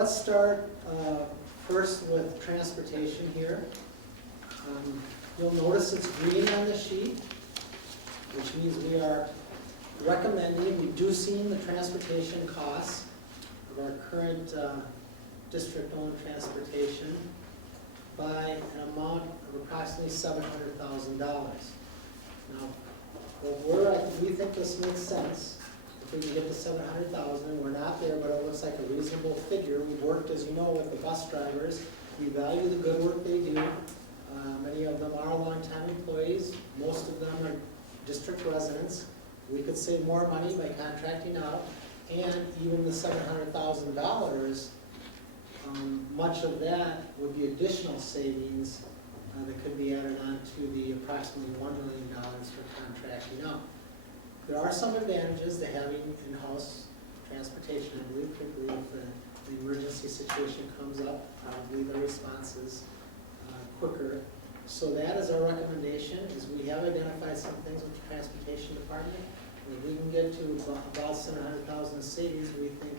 let's start first with transportation here. You'll notice it's green on the sheet, which means we are recommending reducing the transportation costs of our current district-owned transportation by an amount of approximately $700,000. Now, we think this makes sense. If we can get to 700,000, we're not there, but it looks like a reasonable figure. We've worked, as you know, with the bus drivers. We value the good work they do. Many of them are longtime employees. Most of them are district residents. We could save more money by contracting out, and even the $700,000, much of that would be additional savings that could be added on to the approximately $1 million for contracting out. There are some advantages to having in-house transportation, I believe, particularly if the emergency situation comes up, probably the response is quicker. So that is our recommendation, is we have identified some things with the transportation department. If we can get to about 700,000 in savings, we think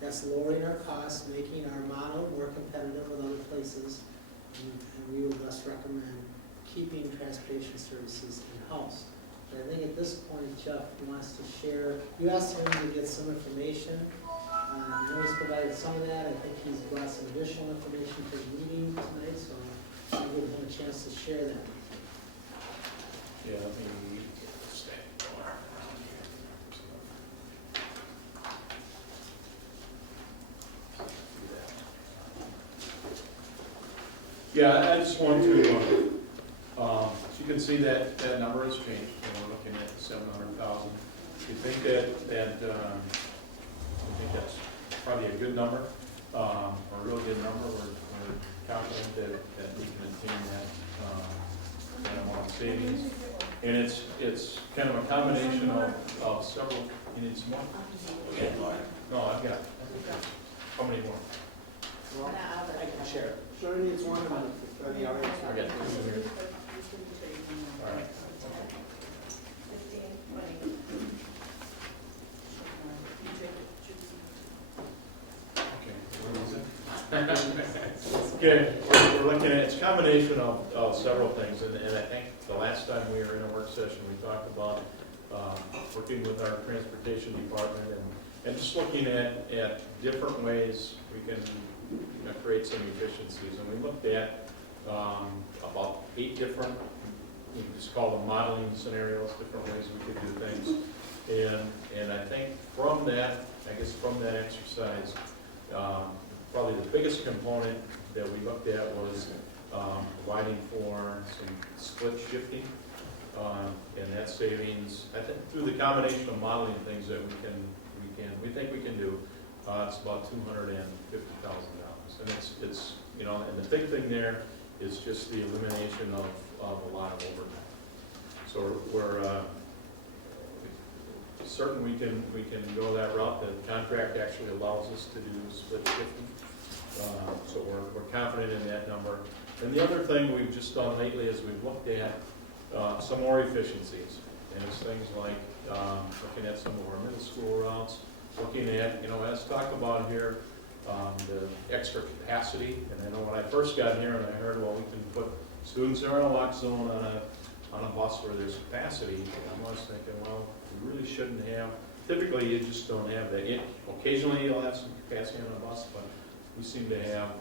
that's lowering our costs, making our model more competitive with other places, and we would thus recommend keeping transportation services in-house. I think at this point, Jeff wants to share. You asked him to get some information. I know he's provided some of that. I think he's brought some additional information for the meeting tonight, so I'll give him a chance to share that. Yeah, let me stand around here. Yeah, I just want to, so you can see that that number has changed. We're looking at 700,000. We think that's probably a good number, a real good number. We're confident that we can attain that amount of savings. And it's kind of a combination of several. You need some more? Okay. No, I've got. How many more? Well, I can share. Sure needs one amount. I got two here. All right. Okay, we're looking at, it's a combination of several things, and I think the last time we were in a work session, we talked about working with our transportation department and just looking at different ways we can create some efficiencies. And we looked at about 8 different, you can just call them modeling scenarios, different ways we could do things. And I think from that, from that exercise, probably the biggest component that we looked at was providing for some split shifting, and that savings, I think through the combination of modeling things that we think we can do, it's about $250,000. And it's and the big thing there is just the elimination of a lot of overtime. So we're certain we can go that route. The contract actually allows us to do split shifting. So we're confident in that number. And the other thing we've just done lately is we've looked at some more efficiencies. And it's things like looking at some of our middle school routes, looking at, as talked about here, the extra capacity. And I know when I first got here and I heard, well, we can put students who are in a lock zone on a bus where there's capacity, I was thinking, well, we really shouldn't have. Typically, you just don't have that. Occasionally, you'll have some capacity on a bus, but we seem to have,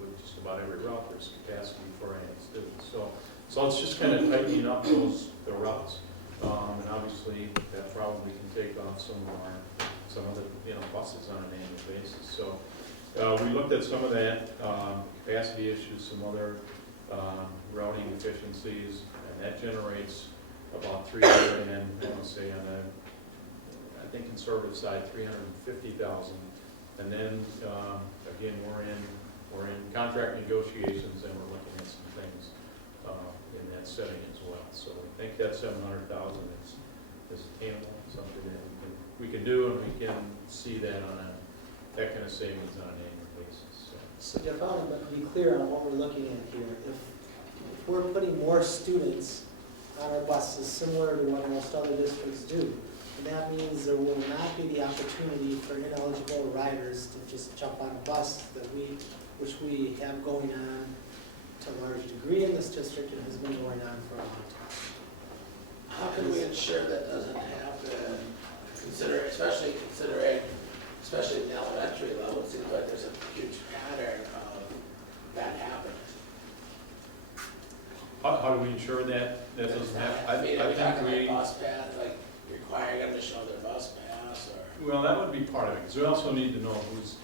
with just about every route, there's capacity for any students. So it's just kind of tightening up the routes, and obviously that probably can take off some of the buses on an annual basis. So we looked at some of that capacity issues, some other routing efficiencies, and that generates about 300, and I want to say on the conservative side, 350,000. And then again, we're in contract negotiations, and we're looking at some things in that setting as well. So we think that 700,000 is attainable, something that we can do, and we can see that that kind of savings on an annual basis. So Jeff, I want to be clear on what we're looking at here. If we're putting more students on our buses, similar to what most other districts do, And that means there will not be the opportunity for ineligible riders to just jump on a bus which we have going on to a large degree in this district and has been going on for a long time. How can we ensure that doesn't happen, especially at the elementary level, it seems like there's a huge pattern of that happening. How do we ensure that doesn't happen? I mean, are we think talking like bus pass, like requiring them to show their bus pass, or? Well, that would be part of it, because we also need to know who's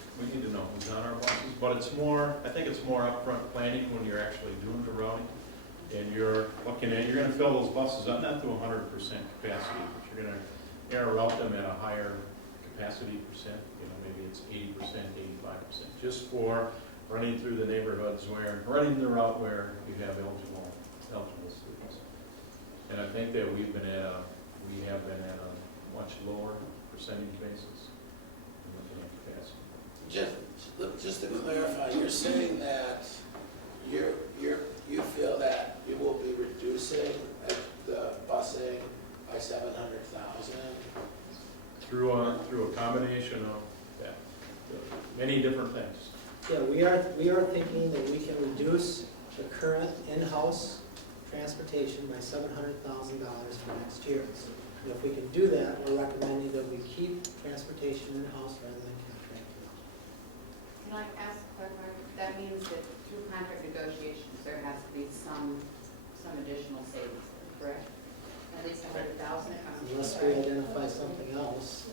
on our buses, but it's more, I think it's more upfront planning when you're actually doing the routing, and you're gonna fill those buses up, not to 100% capacity, but you're gonna route them at a higher capacity percent, maybe it's 80%, 85%, just for running through the neighborhoods running the route where you have eligible students. And I think that we have been at a much lower percentage basis in looking at capacity. Just to clarify, you're saying that you feel that you will be reducing the busing by 700,000? Through a combination of many different things. Yeah, we are thinking that we can reduce the current in-house transportation by $700,000 for next year. And if we can do that, we're recommending that we keep transportation in-house rather than contracted out. Can I ask a question? That means that through contract negotiations, there has to be some additional savings, correct? At least 100,000. Unless we identify something else,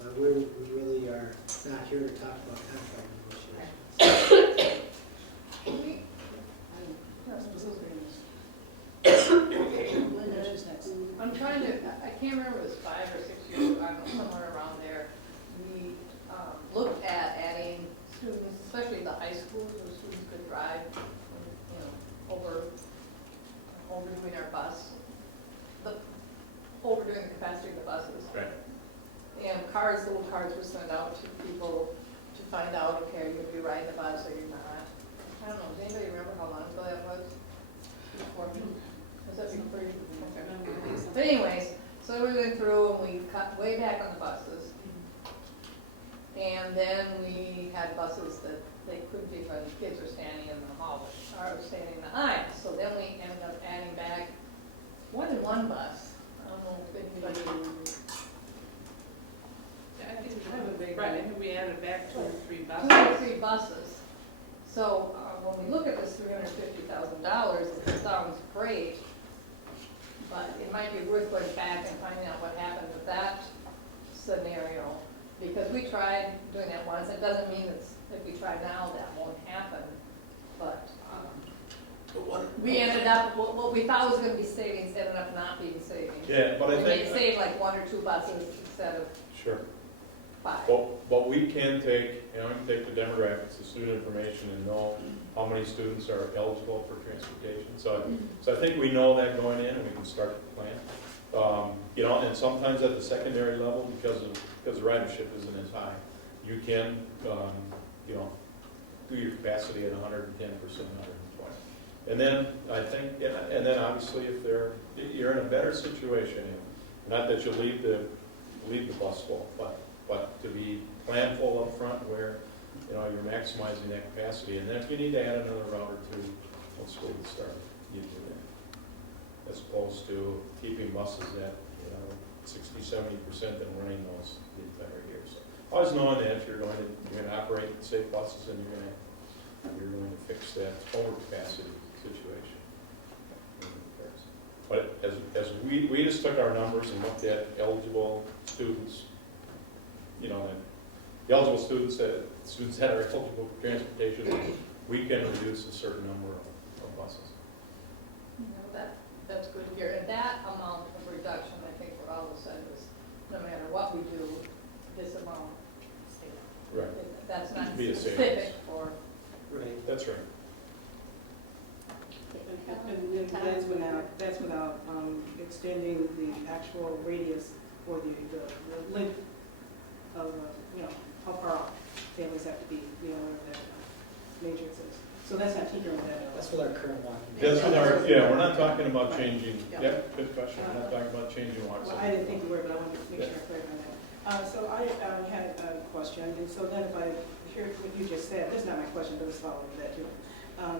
but we really are not here to talk about contract negotiations. I'm trying to, I can't remember, it was 5 or 6 years ago, I don't know, somewhere around there. We looked at adding students, especially the high schools, where students could drive, overdoing our bus, overdoing the capacity of the buses. Right. And little cards were sent out to people to find out, okay, are you going to be riding the bus or you're not? I don't know, does anybody remember how long ago that was? Before me? Was that before you? Okay. But anyways, so we went through and we cut way back on the buses. And then we had buses that they couldn't be when kids were standing in the hallway or standing in the aisle. So then we ended up adding back more than one bus. I don't know if anybody. I think we have a big, right, I think we added back 2 or 3 buses. 2 or 3 buses. So when we look at this $350,000, it sounds great, but it might be worth going back and finding out what happened with that scenario. Because we tried doing that once. It doesn't mean that if we try now, that won't happen. But we ended up, what we thought was going to be savings ended up not being savings. Yeah, but I think. We may save like 1 or 2 buses instead of Sure. 5. But we can take, we can take the demographics, the student information, and know how many students are eligible for transportation. So I think we know that going in, and we can start to plan. And sometimes at the secondary level, because the ridership isn't as high, you can, do your capacity at 110%, 120. And then I think, and then obviously if you're in a better situation, not that you leave the bus full, but to be planful up front where, you're maximizing that capacity. And then if you need to add another route or two, let's go get started. You do that. As opposed to keeping buses at, 60-70% and running those the entire year. So always knowing that you're going to operate safe buses and you're going to fix that overcapacity situation. But as we just took our numbers and looked at eligible students, the eligible students that are eligible for transportation, we can reduce a certain number of buses. That's good to hear. And that amount of reduction, I think what all of said was, no matter what we do, this amount stays. Right. That's not Be a specific savings. for. Right. That's right. And that's without extending the actual radius or the length of, how far off families have to be, of that. matrices. So that's not tinkering with that at all. That's what our current walking. That's what our, yeah, we're not talking about changing, Yeah. yep, good question, we're not talking about changing walks. Well, I didn't think you were, but I wanted to make sure I clarified that. So I had a question, and so then if I hear what you just said, this is not my question, but it's following that too.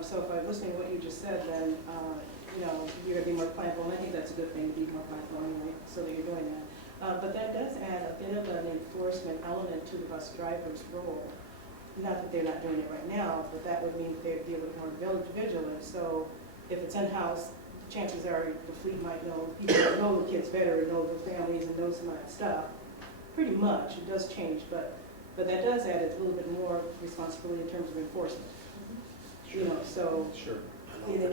So if I'm listening to what you just said, then, you know, you're gonna be more planful, and I think that's a good thing to be more planful anyway, so that you're doing that. But that does add a bit of an enforcement element to the bus driver's role. Not that they're not doing it right now, but that would mean that they'd be a little more vigilant. So if it's in-house, chances are the fleet might know, people that know the kids better, know the families and know some of that stuff. Pretty much, it does change, but that does add a little bit more responsibility in terms of enforcement. You know, so, Sure. you know,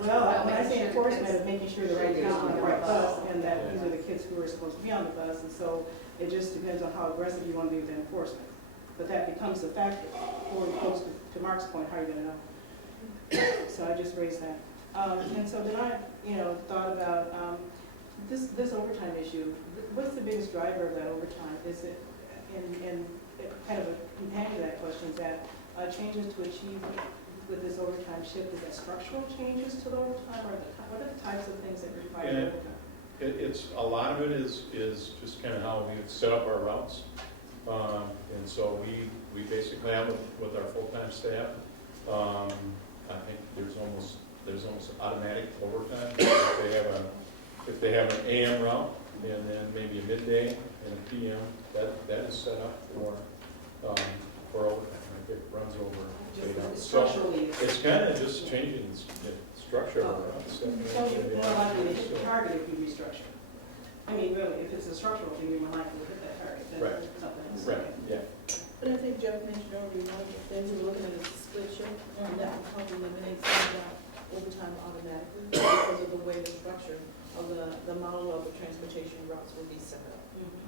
well, when I say enforcement, of making sure the right kids are on the right bus, and that these are the kids who are supposed to be on the bus, and so it just depends on how aggressive you want to be with the enforcement. But that becomes a factor, or close to Mark's point, how are you gonna know? So I just raised that. And so then I, you know, thought about this overtime issue. What's the biggest driver of that overtime? Is it, and kind of a companion to that question, is that changes to achieve with this overtime shift, is that structural changes to the overtime, or what are the types of things that require Yeah. overtime? It's, a lot of it is just kind of how we set up our routes. And so we basically have with our full-time staff, I think there's almost automatic overtime. If they have an AM route and then maybe a midday and a PM, that is set up for overtime. Right? It runs over. Just So structurally. it's kind of just changing the structure of our routes. So you're more likely to hit the target if you restructure. I mean, really, if it's a structural thing, you're more likely to hit that target than Right. something else. Right, yeah. But I think Jeff mentioned earlier, one of the things we're looking at is a split shift, and that will help eliminate some of that overtime automatically because of the way the structure of the model of the transportation routes will be set up. Mhm.